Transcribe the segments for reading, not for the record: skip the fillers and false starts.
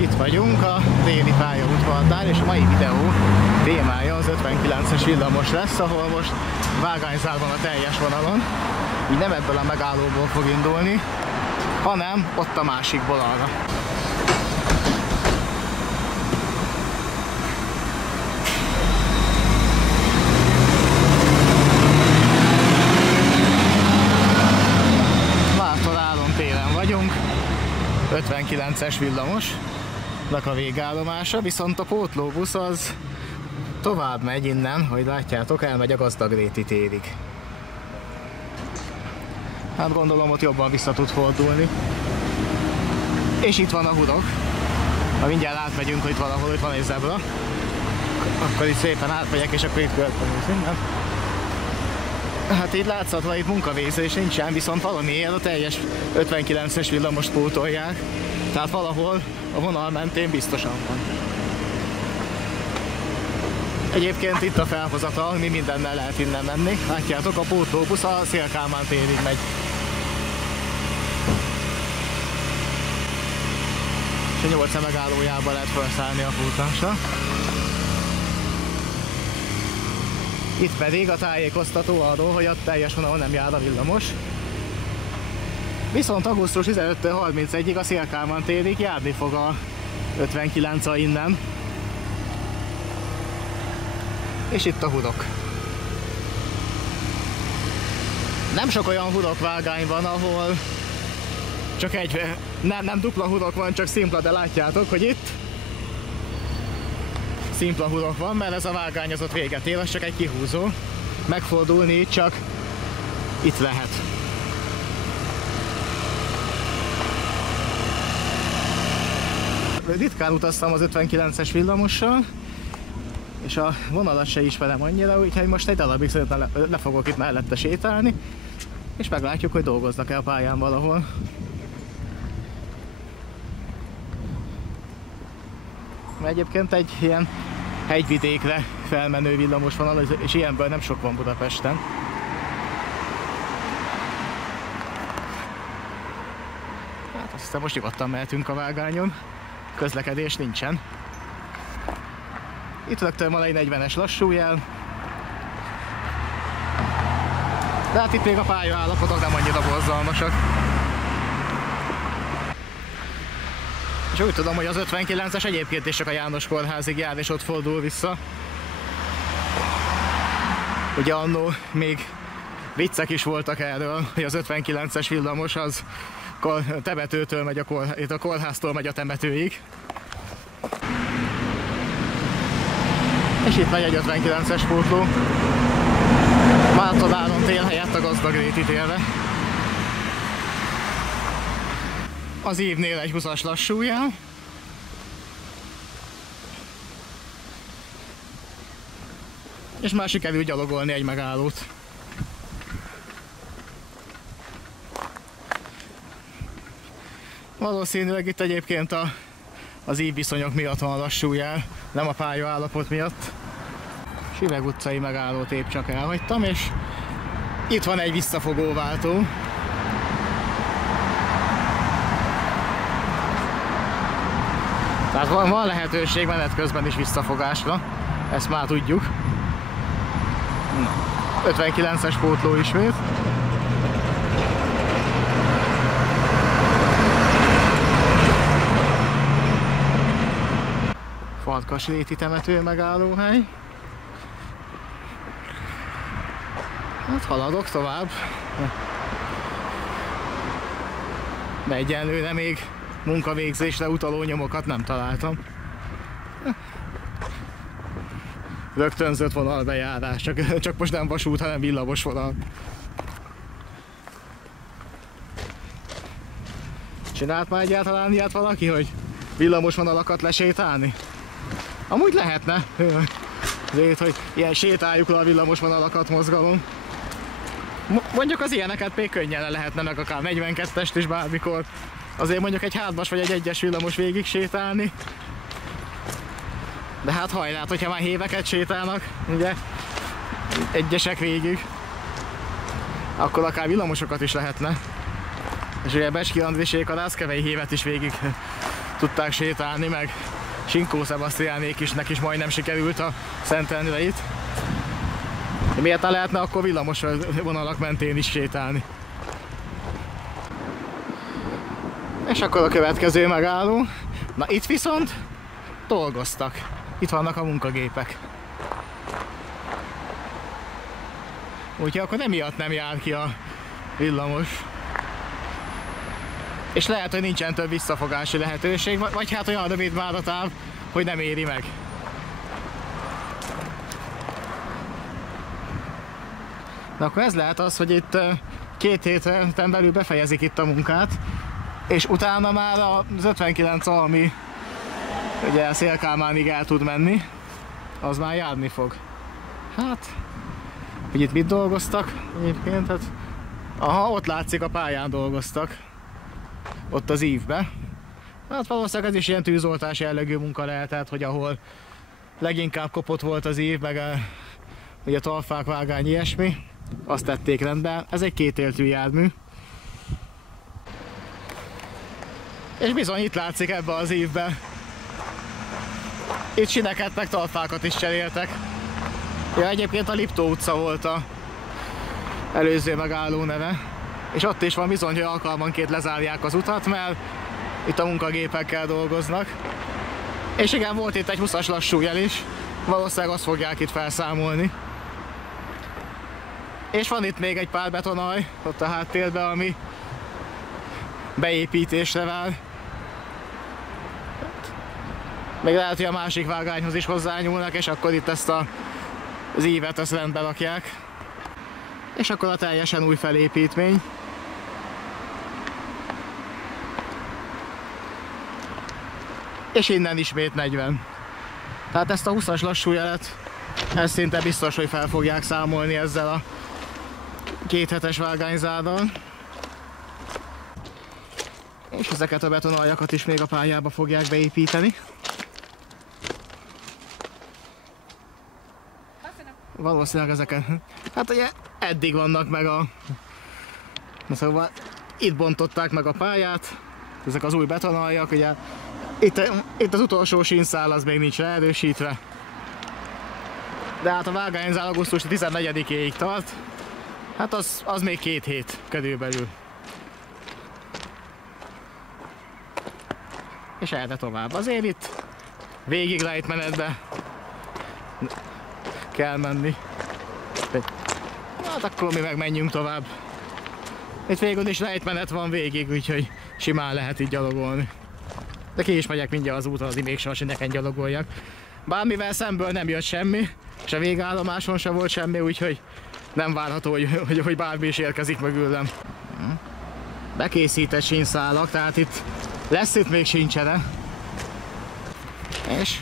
Itt vagyunk a déli pályaudvarnál, és a mai videó témája az 59-es villamos lesz, ahol most vágányzár van a teljes vonalon. Így nem ebből a megállóból fog indulni, hanem ott a másikból arra. Vártalálon téren vagyunk, 59-es villamosnak a végállomása, viszont a pótlóbusz az tovább megy innen, hogy látjátok, elmegy a Gazdagréti térig. Hát gondolom ott jobban vissza tud fordulni. És itt van a hurok. Ha mindjárt átmegyünk, hogy valahol itt van egy zebra, akkor itt szépen átmegyek, és akkor itt következünk innen. Hát itt látszatva, itt munkavégzés nincsen, viszont valamiért a teljes 59-es villamost pótolják. Tehát valahol a vonal mentén biztosan van. Egyébként itt a felhozatal, mi mindennel lehet innen menni. Látjátok, a pótlóbusz a Széll-Kálmán térig megy. És a 8 megállójában lehet felszállni a pótlásra. Itt pedig a tájékoztató arról, hogy a teljes vonalon nem jár a villamos. Viszont augusztus 15-től 31-ig a Széll-Kálmán térig járni fog a 59-a innen. És itt a hurok. Nem sok olyan hurokvágány van, ahol csak egy, nem dupla hurok van, csak szimpla, de látjátok, hogy itt szimpla hurok van, mert ez a vágány az ott véget ér, az csak egy kihúzó. Megfordulni itt csak itt lehet. Ritkán utaztam az 59-es villamossal, és a vonalat se ismerem annyira, úgyhogy most egy darabig szerintem le fogok itt mellette sétálni, és meglátjuk, hogy dolgoznak-e a pályán valahol. Mert egyébként egy ilyen hegyvidékre felmenő villamos vonal, és ilyenből nem sok van Budapesten. Hát azt hiszem, most nyugodtan mehetünk a vágányon, közlekedés nincsen. Itt rögtön van egy 40-es lassújel. De hát itt még a pályaállapotok nem annyira borzalmasak. És úgy tudom, hogy az 59-es egyébként is csak a János kórházig jár, és ott fordul vissza. Ugye annó még viccek is voltak erről, hogy az 59-es villamos az temetőtől megy a kórháztól megy a temetőig. És itt megy egy 59-es pótló. Vártalálon tér helyett a Gazdagréti térre. Az ívnél egy 20-as lassújel. És már sikerül gyalogolni egy megállót. Valószínűleg itt egyébként az ívviszonyok miatt van a lassújel, nem a pályaállapot miatt. Siveg utcai megállót épp csak elhagytam, és itt van egy visszafogóváltó. Tehát van lehetőség menet közben is visszafogásra, ezt már tudjuk. 59-es pótló ismét. Farkasréti temető megállóhely. Hát haladok tovább. De egyenlőre még munkavégzésre utaló nyomokat nem találtam. Rögtönzött vonalbejárás, csak most nem vasút, hanem villamos vonal. Csinált már egyáltalán ilyet valaki, hogy villamos vonalakat lesétálni? Amúgy lehetne. Azért, hogy ilyen sétáljuk le a villamos vonalakat mozgalom. Mondjuk az ilyeneket még könnyen le lehetne, meg akár 42-est is bármikor. Azért mondjuk egy 3-as vagy egy 1-es villamos végig sétálni. De hát hajrát, hogyha már héveket sétálnak, ugye, egyesek végig, akkor akár villamosokat is lehetne. És ugye Becski Andrisék a Rászkevei hévet is végig tudták sétálni, meg Sinkó Sebastiánéknek is majdnem sikerült a Szentendreit. De miért ne lehetne akkor villamos vonalak mentén is sétálni? És akkor a következő megálló. Na itt viszont dolgoztak. Itt vannak a munkagépek. Úgyhogy akkor emiatt nem jár ki a villamos. És lehet, hogy nincsen több visszafogási lehetőség, vagy hát olyan rövid már a táv, hogy nem éri meg. Na akkor ez lehet az, hogy itt 2 héten belül befejezik itt a munkát, és utána már az 59 ami ugye Szél-Kálmánig el tud menni, az már járni fog. Hát, hogy itt mit dolgoztak egyébként? Hát, aha, ott látszik, a pályán dolgoztak. Ott az ívbe. Hát valószínűleg ez is ilyen tűzoltás jellegű munka lehet, tehát hogy ahol leginkább kopott volt az ív, meg ugye talfák, vágány, ilyesmi, azt tették rendbe. Ez egy kétéltű jármű. És bizony itt látszik ebbe az ívbe. Itt sineket meg talfákat is cseréltek. Ja, egyébként a Liptó utca volt a előző megálló neve. És ott is van bizony, hogy alkalmanként lezárják az utat, mert itt a munkagépekkel dolgoznak. És igen, volt itt egy 20-as lassújel is. Valószínűleg azt fogják itt felszámolni. És van itt még egy pár betonalj ott a háttérben, ami beépítésre vár. Még lehet, hogy a másik vágányhoz is hozzányúlnak, és akkor itt ezt az ívet ezt rendbe rakják. És akkor a teljesen új felépítmény. És innen ismét 40. Tehát ezt a 20-as lassújelet, ez szinte biztos, hogy fel fogják számolni ezzel a 2 hetes vágányzárdal. És ezeket a betonaljakat is még a pályába fogják beépíteni. Valószínűleg ezeket, hát ugye eddig vannak meg szóval itt bontották meg a pályát, ezek az új betonaljak, ugye itt az utolsó sínszál az még nincs leerősítve. De hát a vágányzár augusztus 14-éig tart, hát az még 2 hét körülbelül. És erre tovább. Azért itt végig lejtmenetbe kell menni. Hát akkor mi meg menjünk tovább. Itt végül is lejtmenet van végig, úgyhogy simán lehet így gyalogolni. De ki is megyek mindjárt az úton, addig mégsem, hogy nekem gyalogoljak. Bármivel szemből nem jött semmi, és a végállomáson sem volt semmi, úgyhogy nem várható, hogy bármi is érkezik mögülem. Bekészített sínszálak, tehát itt lesz itt még sincsere. És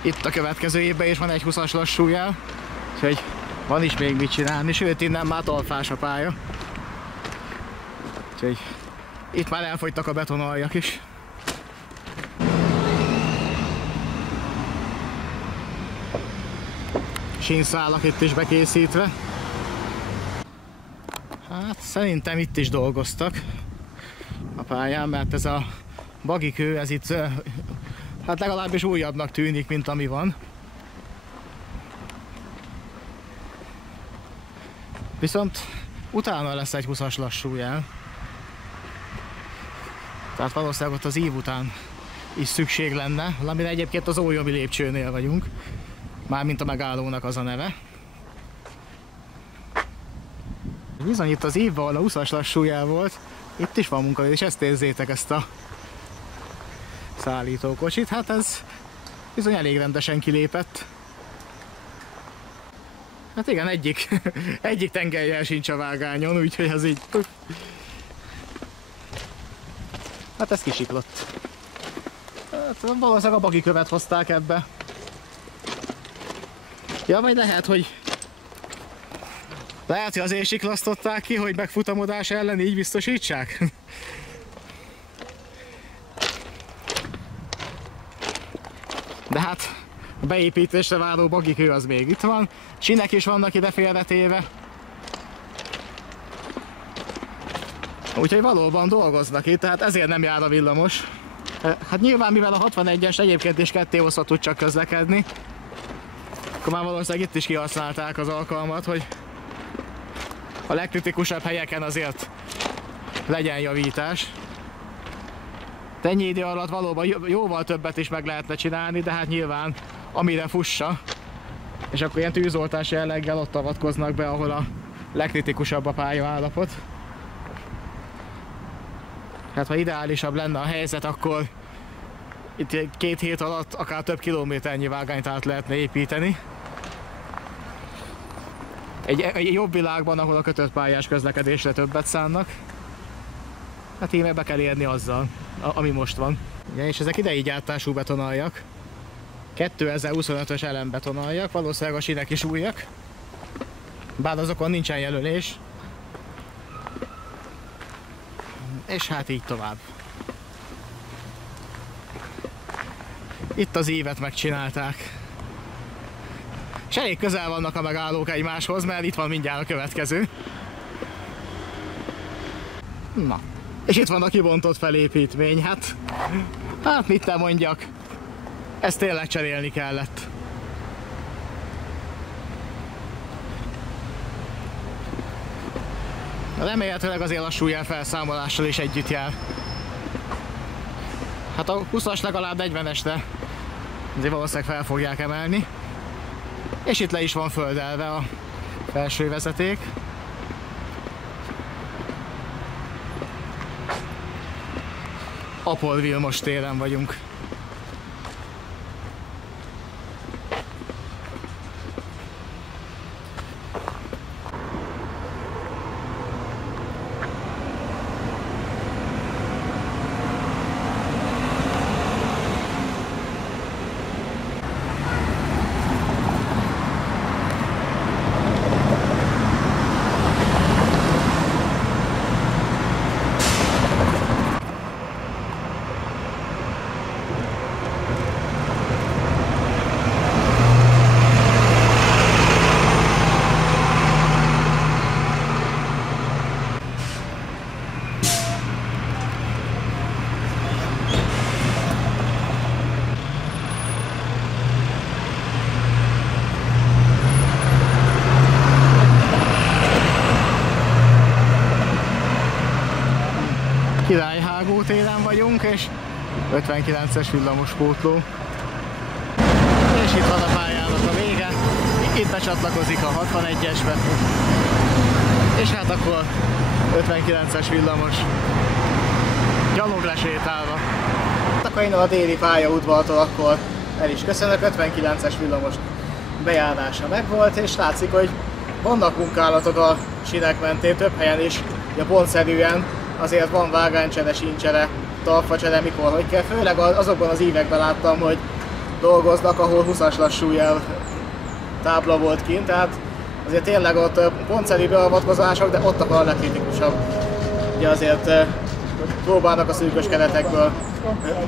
itt a következő évben is van egy 20-as lassújel, úgyhogy van is még mit csinálni, sőt innen már talpás a pálya. Úgyhogy itt már elfogytak a betonaljak is. Sínszálak itt is bekészítve. Hát szerintem itt is dolgoztak a pályán, mert ez a bagikő, ez itt hát legalábbis újabbnak tűnik, mint ami van. Viszont utána lesz egy 20-as lassújel. Tehát valószínűleg ott az ív után is szükség lenne, valamire egyébként az Ójomi lépcsőnél vagyunk. Mármint a megállónak az a neve. Bizony itt az ívban, ahol a 20-as lassújel volt, itt is van munka, és ezt érzétek, ezt a szállítókocsit. Hát ez bizony elég rendesen kilépett. Hát igen, egyik tengelyjel sincs a vágányon, úgyhogy az így... Hát ez kisiklott. Hát valószínűleg a bagikövet hozták ebbe. Ja, vagy lehet, hogy azért siklasztották ki, hogy megfutamodás ellen így biztosítsák. De hát a beépítésre váró bagikő az még itt van. Sinek is vannak ide félretéve. Úgyhogy valóban dolgoznak itt, tehát ezért nem jár a villamos. Hát nyilván, mivel a 61-es egyébként is kettéosztva tud csak közlekedni, akkor már valószínűleg itt is kihasználták az alkalmat, hogy a legkritikusabb helyeken azért legyen javítás. Ennyi idő alatt valóban jóval többet is meg lehetne csinálni, de hát nyilván amire fussa, és akkor ilyen tűzoltás jelleggel ott avatkoznak be, ahol a legkritikusabb a pályaállapot. Hát ha ideálisabb lenne a helyzet, akkor itt 2 hét alatt akár több kilométernyi vágányt át lehetne építeni. Egy jobb világban, ahol a kötött pályás közlekedésre többet szánnak. Hát így meg be kell érni azzal, ami most van. Ja, és ezek idei gyártású betonaljak. 2025-ös elembetonaljak, valószínűleg a sínek is újak. Bár azokon nincsen jelölés. És hát így tovább. Itt az ívet megcsinálták. És elég közel vannak a megállók egymáshoz, mert itt van mindjárt a következő. Na. És itt van a kibontott felépítmény, hát mit te mondjak, ezt tényleg cserélni kellett. Remélhetőleg azért lassú felszámolással is együtt jár. Hát a 20-as legalább 40-esre azért valószínűleg fel fogják emelni. És itt le is van földelve a felső vezeték. Apol Vilmos téren vagyunk. Királyhágó téren vagyunk, és 59-es villamospótló. És itt van a pályának a vége, itt becsatlakozik a 61-esbe. És hát akkor 59-es villamos gyalog lesétálva. Akkor innen a déli pályaudvartól akkor el is köszönök, 59-es villamos bejárása megvolt, és látszik, hogy vannak munkálatok a sinek mentén, több helyen is, ja, pontszerűen azért van vágánycsere, síncsere, talpacsere, mikor, hogy kell. Főleg azokban az években láttam, hogy dolgoznak, ahol 20-as lassújel tábla volt kint, tehát azért tényleg ott pontszerű beavatkozások, de ott a legkritikusabb. Ugye azért próbálnak a szűkös keretekből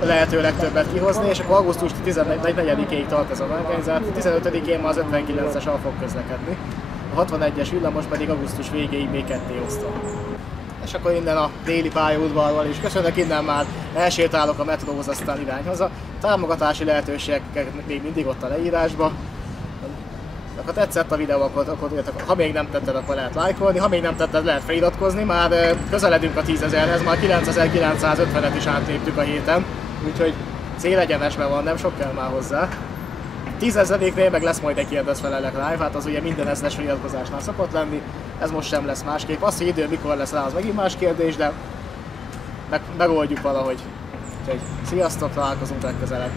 lehető legtöbbet kihozni, és akkor augusztus 14-ig tart ez a vágányzát, 15-én már az 59-es al fog közlekedni. A 61-es villamos pedig augusztus végéig még ketté osztva. És akkor innen a déli pályaudvarról is köszönök, innen már elsétálok a metróhoz, aztán irány haza. Támogatási lehetőségek még mindig ott a leírásban. Ha tetszett a videó, akkor ha még nem tetted, akkor lehet lájkolni, ha még nem tetted, lehet feliratkozni, már közeledünk a 10 000-hez, már 9950-et is átléptük a héten, úgyhogy célegyenesben van, nem sok kell már hozzá. 10 000-nél meg lesz majd egy kérdezfelelek live, hát az ugye minden ezres feliratkozásnál szokott lenni, ez most sem lesz másképp. Az, hogy idő mikor lesz rá, az megint más kérdés, de megoldjuk valahogy. Úgyhogy sziasztok, találkozunk legközelebb!